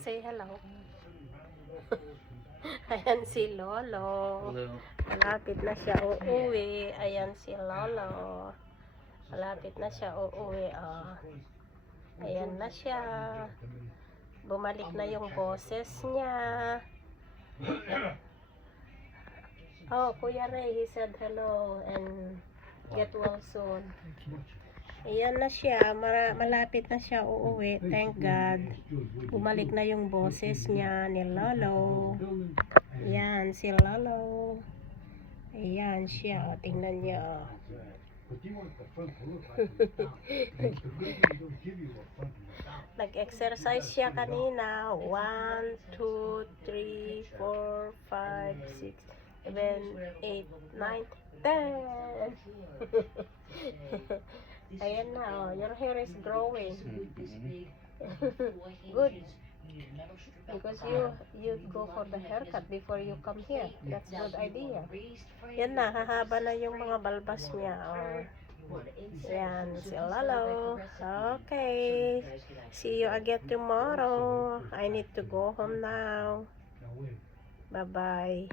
Say hello. Ayan si Lolo. Hello. Malapit na siya uuwi. Ayan si Lolo. Malapit na siya uuwi. Oh. Ayan na siya. Bumalik na yung boses niya. Oh, Kuya Ray, he said hello and get well soon. Ayan na siya. Malapit na siya uuwi. Thank God. Bumalik na yung boses niya ni Lolo. Ayan, si Lolo. Ayan siya. Tingnan niya. Nag-exercise siya kanina. 1, 2, 3, 4, 5, 6, 7, 8, 9, 10. Ayan na, oh. Your hair is growing. Good. Because you go for the haircut before you come here. That's good idea. Yan na, hahaba na yung mga balbas niya. Oh. Yan, si Lolo. Okay. See you again tomorrow. I need to go home now. Bye-bye.